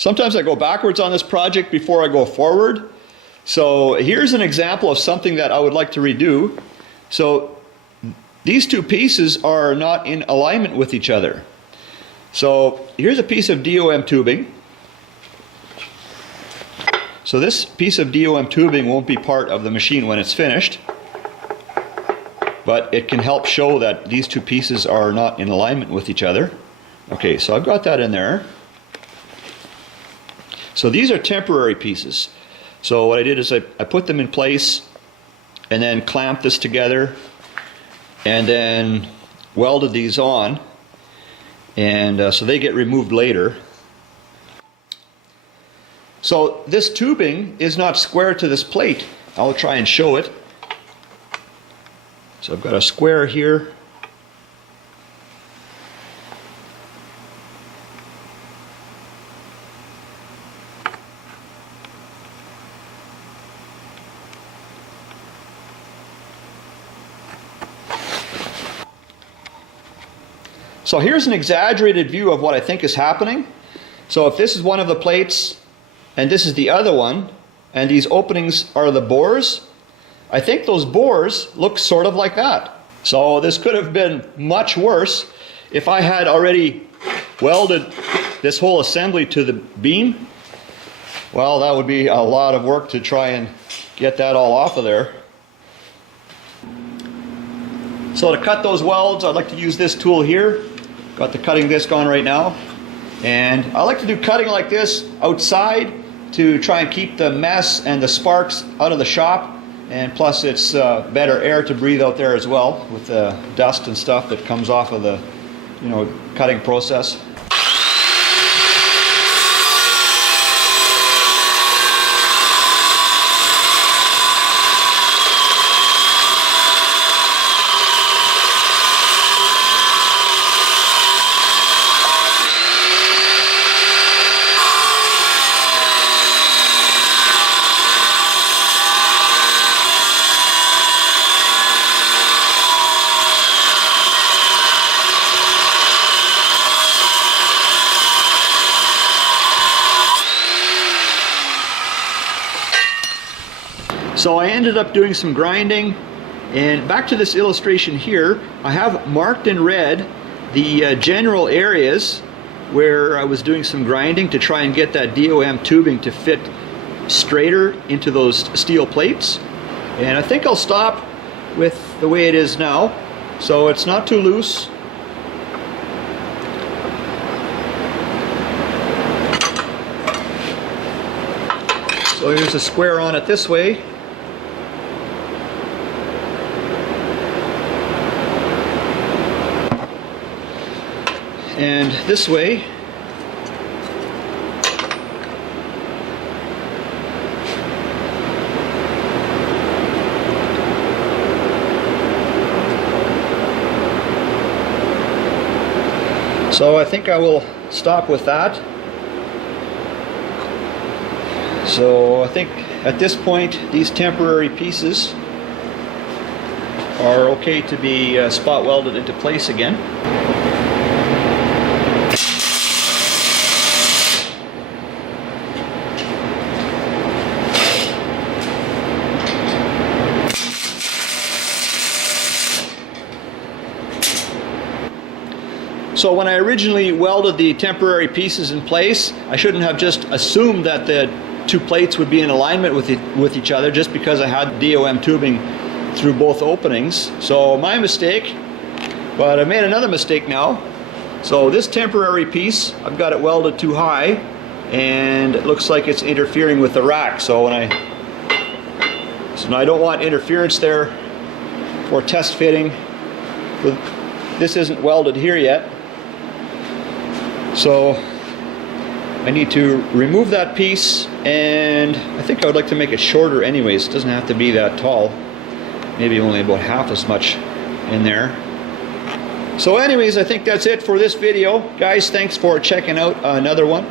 Sometimes I go backwards on this project before I go forward. So here's an example of something that I would like to redo. So these two pieces are not in alignment with each other. So here's a piece of DOM tubing. So this piece of DOM tubing won't be part of the machine when it's finished, but it can help show that these two pieces are not in alignment with each other. Okay, so I've got that in there. So these are temporary pieces. So what I did is I put them in place and then clamped this together and then welded these on, and so they get removed later. So this tubing is not square to this plate. I'll try and show it. So I've got a square here. So here's an exaggerated view of what I think is happening. So if this is one of the plates and this is the other one, and these openings are the bores, I think those bores look sort of like that. So this could have been much worse if I had already welded this whole assembly to the beam. Well, that would be a lot of work to try and get that all off of there. So to cut those welds, I'd like to use this tool here. Got the cutting disc on right now. And I like to do cutting like this outside to try and keep the mess and the sparks out of the shop. And plus it's better air to breathe out there as well with the dust and stuff that comes off of the, cutting process. So I ended up doing some grinding, and back to this illustration here, I have marked in red the general areas where I was doing some grinding to try and get that DOM tubing to fit straighter into those steel plates. And I think I'll stop with the way it is now, so it's not too loose. So here's a square on it this way. And this way. So I think I will stop with that. So I think at this point these temporary pieces are okay to be spot welded into place again. So when I originally welded the temporary pieces in place, I shouldn't have just assumed that the two plates would be in alignment with each other just because I had DOM tubing through both openings. So my mistake, but I made another mistake now. So this temporary piece, I've got it welded too high and it looks like it's interfering with the rack. So now I don't want interference there for test fitting. This isn't welded here yet. So I need to remove that piece, and I think I would like to make it shorter anyways. It doesn't have to be that tall. Maybe only about half as much in there. So anyways, I think that's it for this video. Guys, thanks for checking out another one.